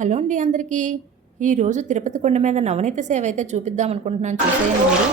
హలో అండి అందరికీ. ఈరోజు తిరుపతి కొండ మీద నవనీత సేవ అయితే చూపిద్దాం అనుకుంటున్నాను. చూసేయండి మీరు.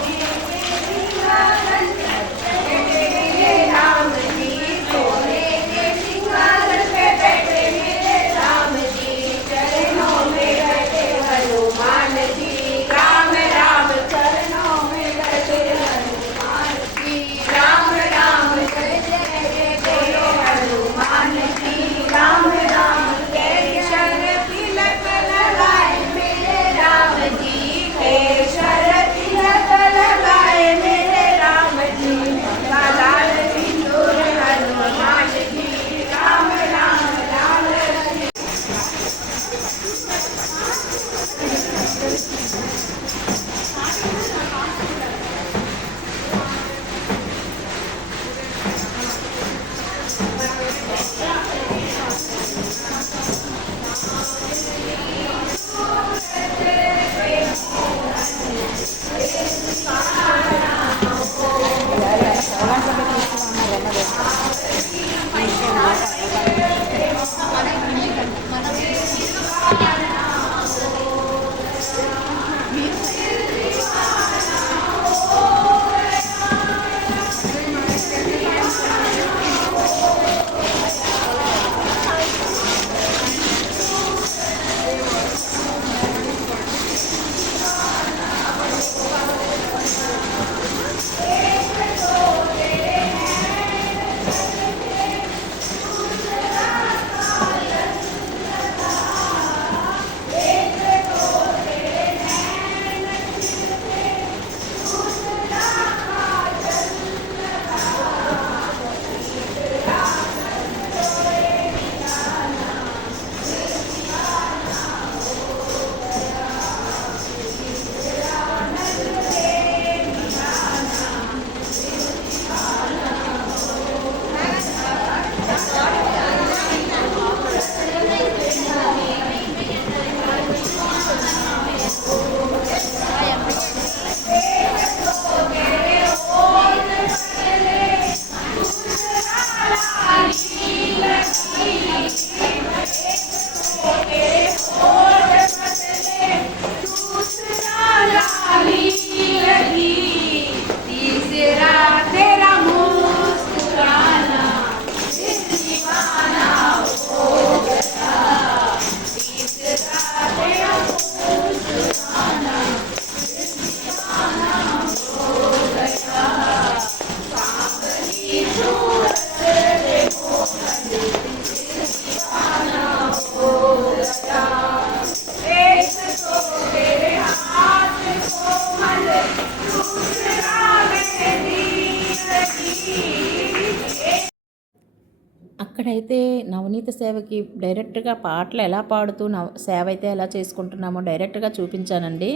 అక్కడైతే నవనీత సేవకి డైరెక్ట్గా పాటలు ఎలా పాడుతూ సేవ అయితే ఎలా చేసుకుంటున్నామో డైరెక్ట్గా చూపించానండి.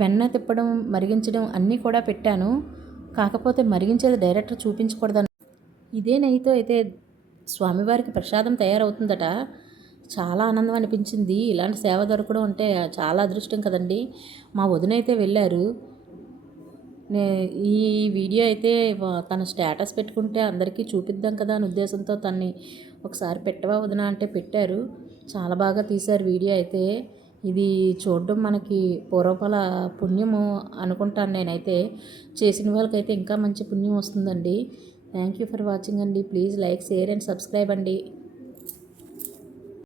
వెన్న తిప్పడం, మరిగించడం అన్నీ కూడా పెట్టాను. కాకపోతే మరిగించేది డైరెక్ట్ చూపించకూడదని ఇదే నెయ్యితో అయితే స్వామివారికి ప్రసాదం తయారవుతుందట. చాలా ఆనందం అనిపించింది. ఇలాంటి సేవ దొరకడం అంటే చాలా అదృష్టం కదండి. మా వదిన అయితే వెళ్ళారు. ఈ వీడియో అయితే తన స్టేటస్ పెట్టుకుంటే అందరికీ చూపిద్దాం కదా అని ఉద్దేశంతో తన్ని ఒకసారి పెట్టవా వదిన అంటే పెట్టారు. చాలా బాగా తీశారు వీడియో అయితే. ఇది చూడడం మనకి పూర్వపల పుణ్యము అనుకుంటాను నేనైతే. చేసిన వాళ్ళకైతే ఇంకా మంచి పుణ్యం వస్తుందండి. థ్యాంక్ యూ ఫర్ వాచింగ్ అండి. Please like, share and subscribe అండి.